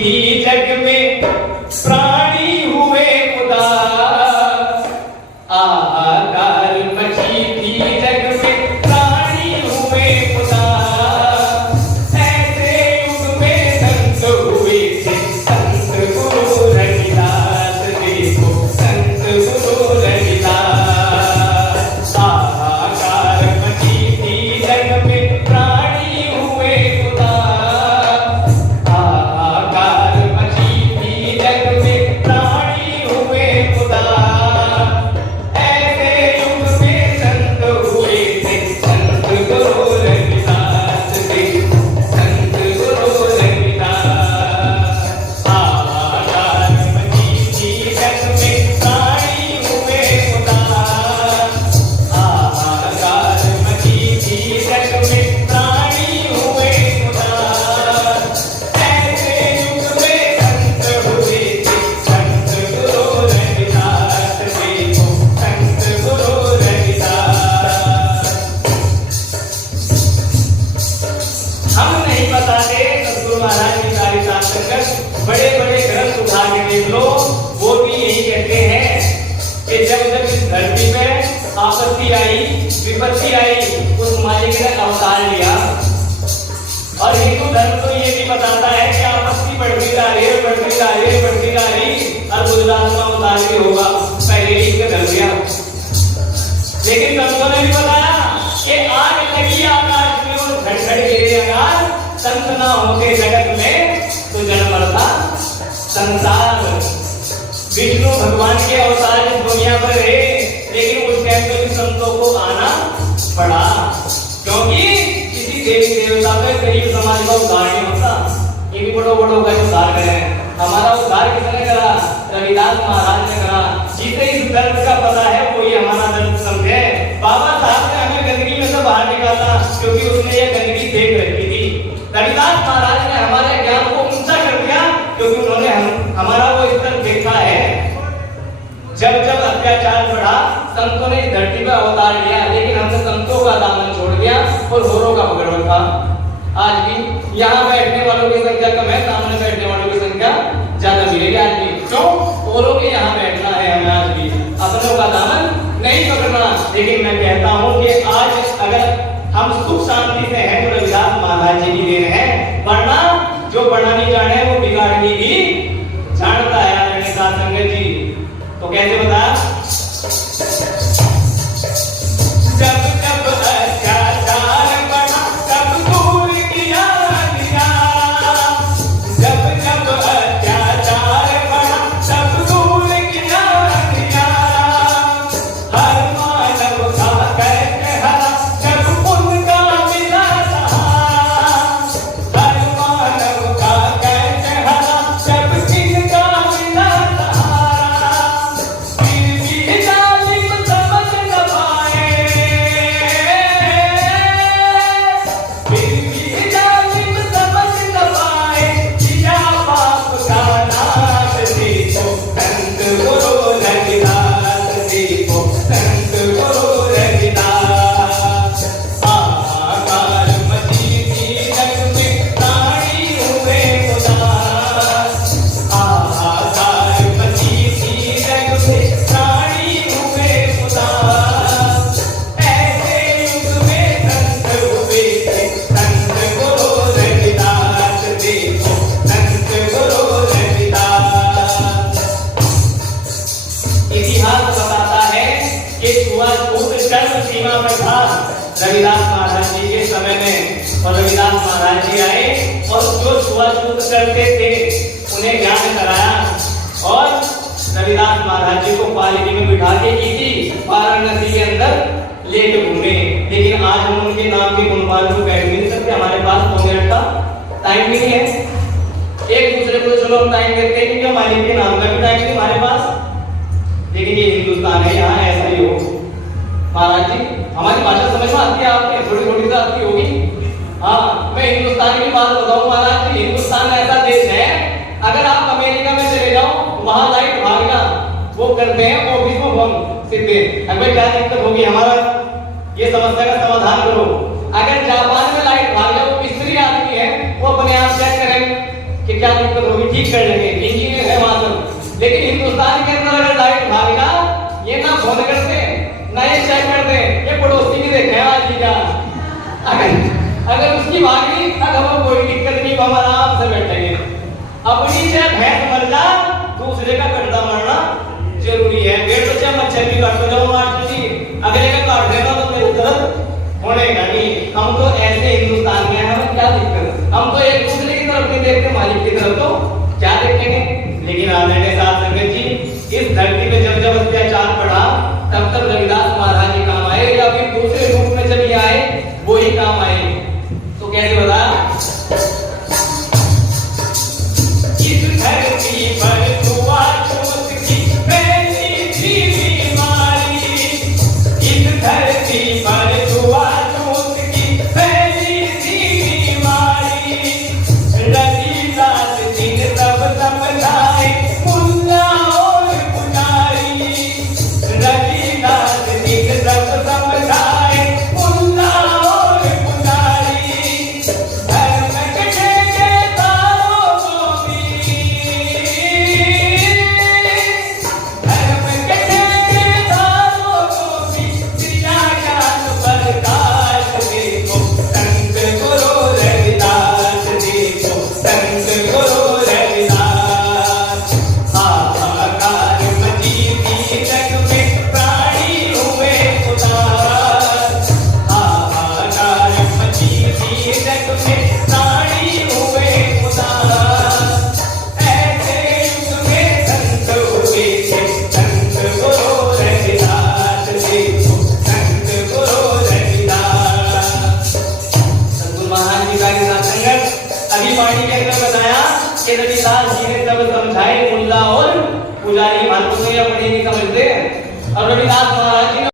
जग में प्राणी हुए उदास, आकार मची थी जग में प्राणी हुए उदास। ऐसे युग में संत हुए थे संत गुरु रविदास, देखो संत गुरु रविदास। आकार मची थी जग में प्राणी हुए उदास, आकार मची थी जग में प्राणी हुए उदास। ऐसे युग में संत हुए थे संत गुरु रविदास, देखो संत गुरु रविदास। आकार मची थी जग में प्राणी हुए उदास, आकार मची थी जग में प्राणी हुए उदास। ऐसे युग में संत हुए थे संत गुरु रविदास, देखो संत गुरु रविदास। हम नहीं बताते सतगुरु महाराज की सारी संगत, बड़े बड़े ग्रंथ उठा के देख लो, वो भी यही कहते हैं कि जब जब इस धरती पे आपत्ति आई, विपत्ति आई, उस मालिक ने अवतार लिया। और हिंदू धर्म तो ये भी बताता है कि आपत्ति बढ़ती जा रही है, बढ़ती जा रही है, बढ़ती जा रही, और गुजरात का अवतार भी होगा, पहले ही कर दिया। लेकिन संतों ने भी बताया कि आग लगी आकाश में और घड़ गिरे अगार, संत ना होते जगत में तो जन्म था संसार। विष्णु भगवान के अवतार इस दुनिया पर है, लेकिन उस टाइम पे भी संतों को आना पड़ा, क्योंकि किसी देवी देवता पे गरीब समाज का उद्धार नहीं होता। ये भी बड़ों बड़ों का उद्धार करें। हमारा उद्धार किसने करा? रविदास महाराज ने करा। जिसे इस दर्द का पता है वो ही हमारा दर्द समझे। बाबा साहब ने हमें गंदगी में से बाहर निकाला, क्योंकि उसने ये गंदगी देख रखी थी। रविदास महाराज ने हमारे ज्ञान को ऊंचा कर दिया, क्योंकि उन्होंने हमारा वो स्तर देखा है। जब जब अत्याचार बढ़ा, संतों ने इस धरती पर अवतार लिया, लेकिन हमने संतों का दामन छोड़ दिया और होरों का पकड़ रखा। आज भी यहाँ बैठने वालों की संख्या कम है, सामने बैठने वालों की संख्या ज्यादा मिलेगी। आज भी क्यों? होरों के यहाँ बैठना है हमें, आज भी अपनों का दामन नहीं पकड़ना। लेकिन मैं कहता हूँ कि आज अगर हम सुख शांति से हैं तो रविदास महाराज जी की देन है, वरना जो बनानी जाने वो बिगाड़नी भी जानता है। साथ संगत जी तो कैसे बता? जब जब अत्याचार बढ़ा तब दूर किया दिया, जब जब अत्याचार बढ़ा तब दूर किया दिया। हर मानव का कैसे हरा जब उनका मिला सहारा, हर मानव का कैसे हरा जब इनका मिला सहारा। फिर भी जालिम समझ न पाए, फिर भी जालिम समझ न पाए, किया पाप का नाश। देखो संत गुरु रविदास, देखो संत गुरु रविदास। आकार मची थी जग में प्राणी हुए उदास, आकार मची थी जग में प्राणी हुए उदास। ऐसे युग में संत हुए थे संत गुरु रविदास, देखो संत गुरु रविदास। इतिहास बताता है कि छुआछूत चरम सीमा पर था रविदास महाराज जी के समय में, और रविदास महाराज जी आए और जो छुआछूत करते थे उन्हें ज्ञान कराया। और रविदास महाराज जी को पालकी में बिठा के इसी वाराणसी के अंदर लेके घूमे। लेकिन आज हम उनके नाम के गुणगान को बैठ नहीं सकते, हमारे पास 2 मिनट का टाइम नहीं है। एक दूसरे को चलो हम टाइम देते हैं, क्योंकि मालिक के नाम का भी टाइम नहीं हमारे पास। लेकिन ये हिंदुस्तान है, यहाँ ऐसा ही हो। महाराज जी हमारी भाषा समझ में आती है आपने? थोड़ी थोड़ी सी आती होगी। हाँ, मैं हिंदुस्तान की बात बताऊं महाराज जी। हिंदुस्तान ऐसा देश है, अगर आप अमेरिका में चले जाओ, वहां लाइट भागना वो करते हैं ऑफिस में फोन सीधे। हमें क्या दिक्कत होगी? हमारा ये समस्या का समाधान करो। अगर जापान में लाइट भाग जाए, वो मिस्त्री आदमी है, वो अपने आप चेक करें कि क्या दिक्कत होगी, ठीक कर लेंगे, इंजीनियर है मालूम। लेकिन हिंदुस्तान के अंदर अगर लाइट भागेगा, ये ना फोन करते ना ये चेक करते, ये पड़ोसी भी देखे आज ही क्या, अगर उसकी भागी अगर कोई दिक्कत नहीं, हम आराम से बैठेंगे। अपनी चाहे भैंस मर जा, दूसरे का कटता मरना जरूरी है। पेड़ तो चाहे मच्छर भी काट जाओ मार जी, अगले का काट देना तो मेरे तरफ होने का नहीं। हम तो ऐसे हिंदुस्तान में हैं, हमें क्या दिक्कत, हम तो एक दूसरे की तरफ नहीं देखते, मालिक की तरफ तो क्या देखेंगे। लेकिन आदरणीय साथ संगत जी, इस धरती पे जब जब अत्याचार बढ़ा, तब तब रविदास महाराज जी काम आए, या फिर दूसरे रूप में जब ये आए वो ही काम आए। तो कैसे बता, इस धरती पर दुआ छूत की फैली थी बीमारी, इस धरती पर दुआ छूत की फैली थी बीमारी, रविदास जी ने सब समझाए मुल्ला और पुजारी, रविदास जी ने सब समझाए मुल्ला और पुजारी, धर्म के ठेकेदारों को भी, धर्म के ठेकेदारों को भी दिया ज्ञान प्रकाश। देखो संत गुरु रविदास, देखो संत गुरु रविदास, हाहाकार मची थी जग में प्राणी हुए उदास, हाहाकार मची थी जग में प्राणी हुए उदास, ऐसे युग में संत हुए थे संत गुरु रविदास, देखो संत गुरु रविदास। सतगुरु महाराज जी का साथ संगत अभी वाणी के अंदर बताया कि रविदास जी ने सब समझाए मुल्ला और पुजारी, मालूम तो या पढ़े नहीं समझते। और रविदास महाराज जी ने